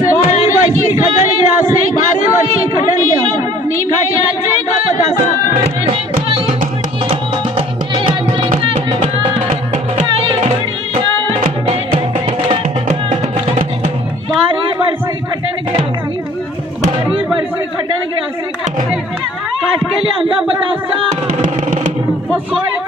भारी वर्षी खटन गया भारी वर्षी खटन गया खटन का पता सा। ਕੱਢਣ ਗਿਆ ਸੀ ਬਾਰੀ ਬਰਸੀ ਕੱਟ ਕੇ ਲਿਆਂਦਾ ਪਤਾਸਾ। ਉਹ ਸੋਏ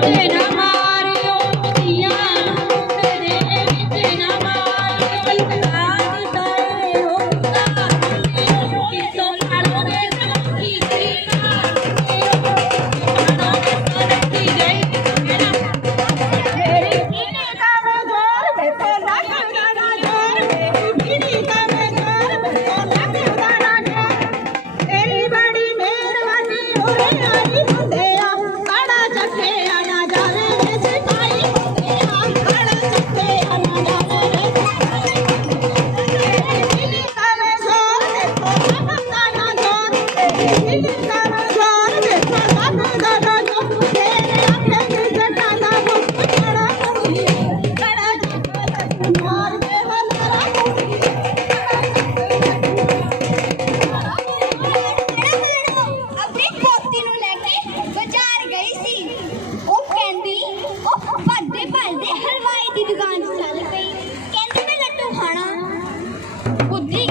对然后 ਘਰ ਦੀ ਦੁਕਾਨ ਚੱਲ ਪਈ। ਕਹਿੰਦੇ ਮੈਂ ਲੱਡੂ ਖਾਣਾ। ਬੁੱਧੀ